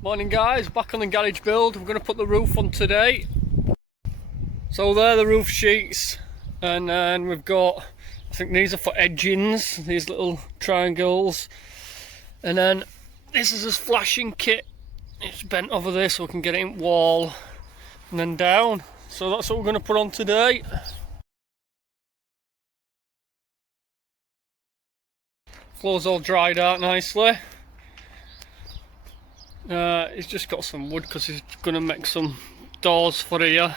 Morning guys, back on the garage build. We're going to put the roof on today. So there are the roof sheets, and then we've got, I think these are for edgings, these little triangles, and then this is his flashing kit. It's bent over there so we can get it in wall and then down. So that's what we're going to put on today. Floor's all dried out nicely. He's just got some wood because he's going to make some doors for here.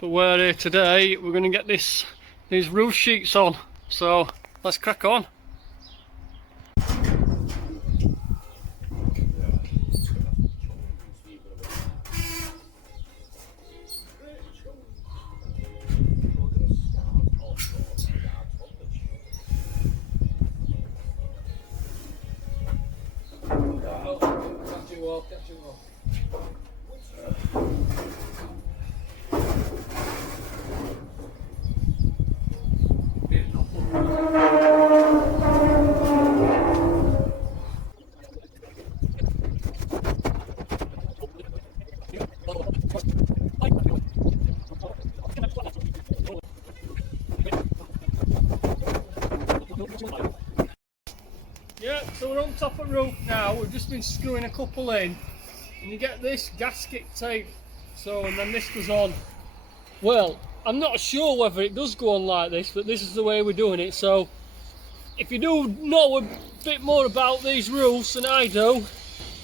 But we're here today, we're going to get these roof sheets on. So let's crack on. Yeah, so we're on top of the roof now. We've just been screwing a couple in, and you get this gasket tape. So, and then this goes on. Well, I'm not sure whether it does go on like this, but this is the way we're doing it. So, if you do know a bit more about these roofs than I do,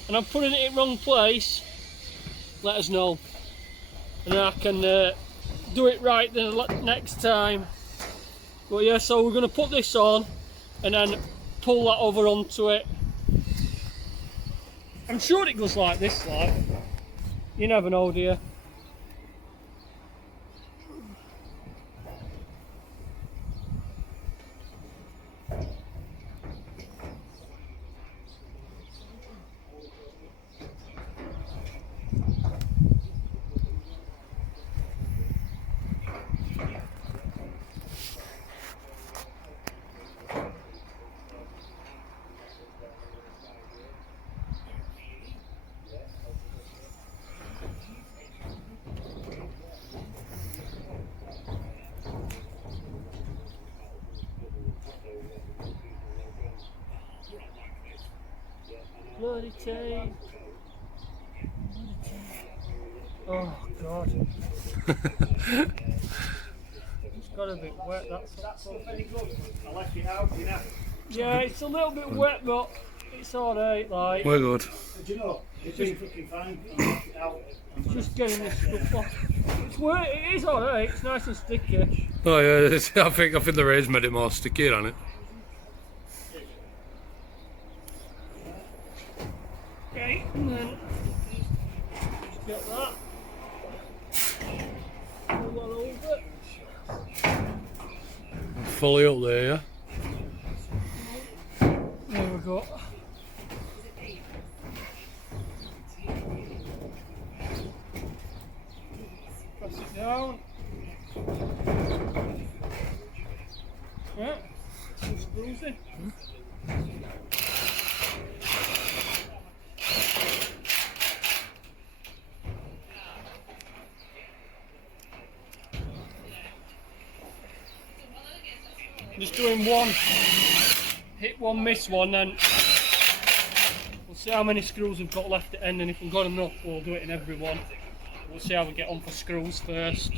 and I'm putting it in the wrong place, let us know, and then I can do it right the next time. But yeah, so we're going to put this on, and then pull that over onto it. I'm sure it goes like this, like. You never know, do you? Bloody tape. Oh god. It's got a bit wet, that's all very good. I left it out, you know. Yeah, it's a little bit wet, but it's alright, like. We're good. Do you know, it's been freaking fine. I left it out. Just getting this stuff off. It is alright, it's nice and sticky. Oh yeah, I think the rain's made it more sticky on it. Okay, and then just get that. Pull that over. Fully up there, yeah? There we go. Press it down. Yeah, some screws in. Just doing one, hit one, miss one, and we'll see how many screws we've got left at the end, and if we've got enough, we'll do it in every one. We'll see how we get on for screws first.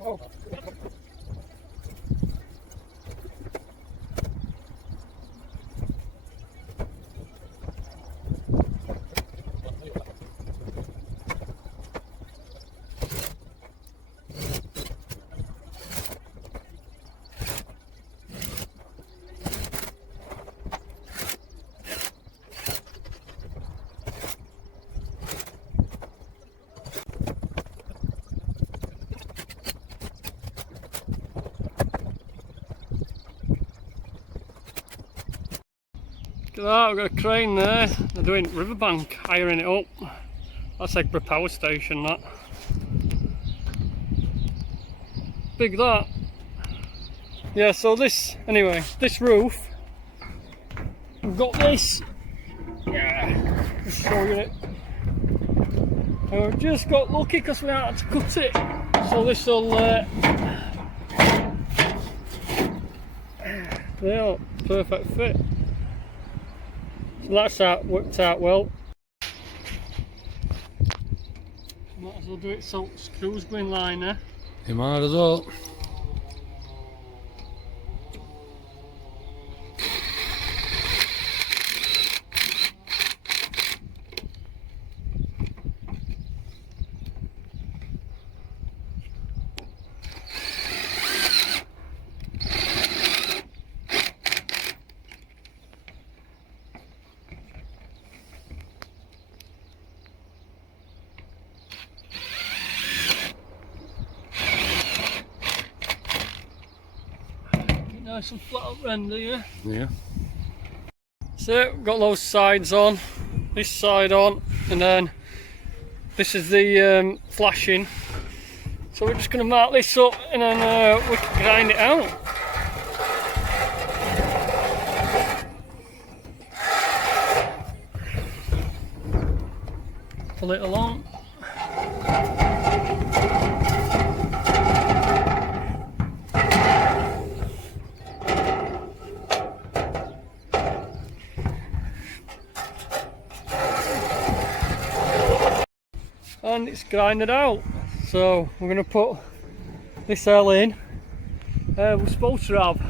Oh. Look at that, we've got a crane there. They're doing riverbank, hiring it up. That's Eggborough Power Station, that. Big that. Yeah, so this, anyway, this roof, we've got this, yeah, just show you it. And we've just got lucky because we had to cut it, so this will, yeah, perfect fit. So that's worked out well. Might as well do it so screws go in line there. You might as well. Nice and flat up render, yeah. Yeah. So we've got those sides on, this side on, and then this is the flashing. So we're just going to mark this up and then we can grind it out. Pull it along. And it's grinded out, so we're going to put this L in. We're supposed to have, I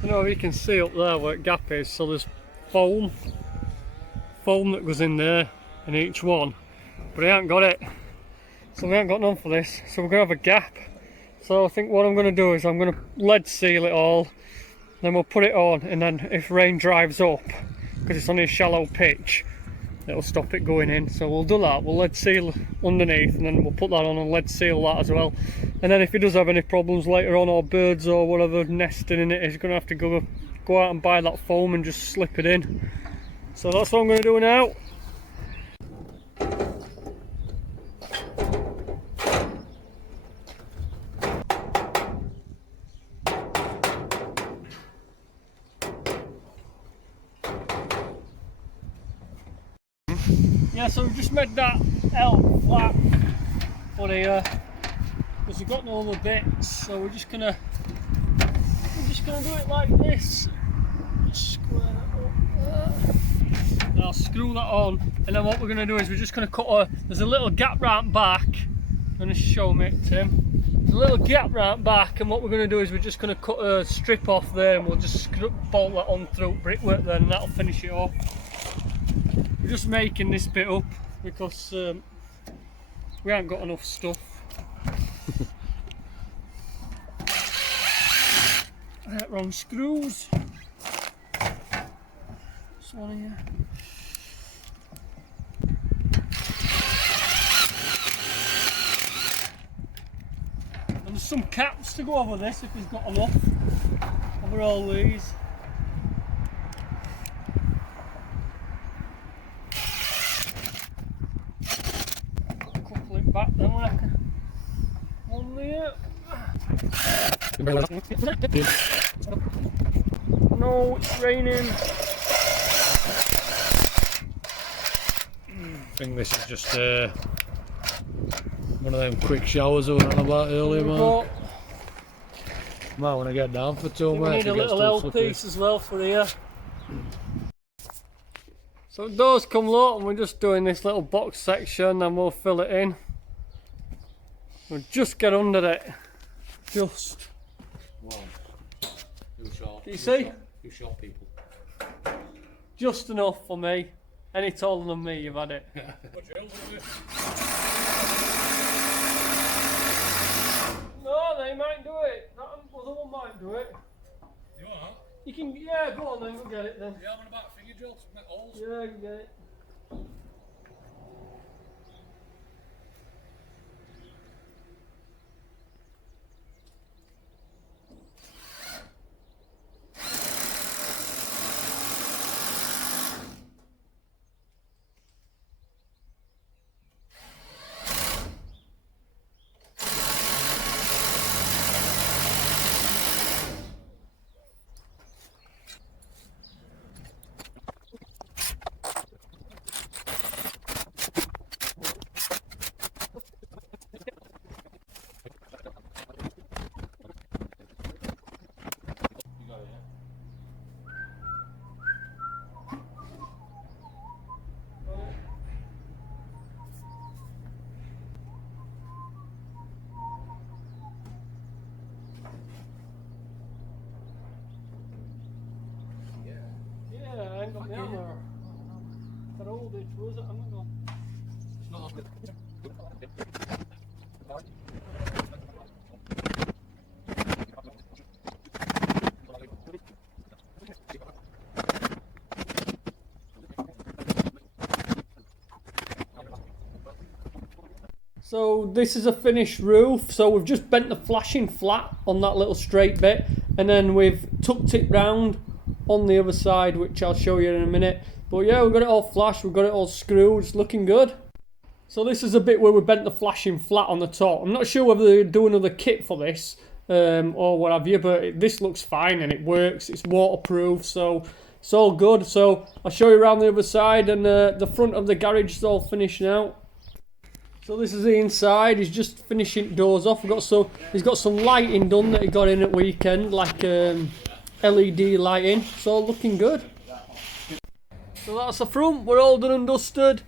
don't know if you can see up there where the gap is, so there's foam that goes in there in each one, but I haven't got it, so we haven't got none for this, so we're going to have a gap. So I think what I'm going to do is I'm going to lead seal it all, then we'll put it on, and then if rain drives up, because it's on a shallow pitch, it'll stop it going in. So we'll do that, we'll lead seal underneath and then we'll put that on and lead seal that as well. And then if he does have any problems later on, or birds or whatever nesting in it, he's going to have to go out and buy that foam and just slip it in. So that's what I'm going to do now. Yeah, so we've just made that L flat for here because we've got no other bits, so we're just gonna do it like this. Square that up there. And I'll screw that on, and then what we're gonna do is we're just gonna cut there's a little gap right back. I'm gonna show me it, Tim. There's a little gap right back, and what we're gonna do is we're just gonna cut a strip off there, and we'll just bolt that on through brickwork then, and that'll finish it off. We're just making this bit up because we haven't got enough stuff. Right, wrong screws. This one here. And there's some caps to go over this if he's got enough. Over all these. Back then when I can. One there. No, it's raining. I think this is just one of them quick showers I was on about earlier, man. Might want to get down for 2 minutes. We need a little L piece as well for here. So it does come low, and we're just doing this little box section and we'll fill it in. We'll just get under it. Just. Wow. Too short. Can you see? Too short people. Just enough for me. Any taller than me, you've had it. No, they might do it. That other one might do it. You are? You can, yeah, go on then, we'll get it then. Yeah, I'm on about finger drills, holes. Yeah, you can get it. So this is a finished roof. So we've just bent the flashing flat on that little straight bit, and then we've tucked it round on the other side, which I'll show you in a minute. But yeah, we've got it all flashed, we've got it all screwed, it's looking good. So this is a bit where we bent the flashing flat on the top. I'm not sure whether they do another kit for this or what have you, but this looks fine and it works. It's waterproof, so it's all good. So I'll show you around the other side, and the front of the garage is all finished now. So this is the inside. He's just finishing doors off. He's got some lighting done that he got in at weekend, like LED lighting. It's all looking good. So that's the front. We're all done and dusted.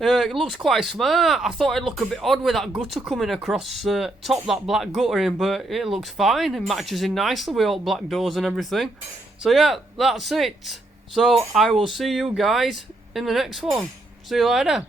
It looks quite smart. I thought it'd look a bit odd with that gutter coming across top that black guttering, but it looks fine. It matches in nicely with all black doors and everything. So yeah, that's it. So I will see you guys in the next one. See you later.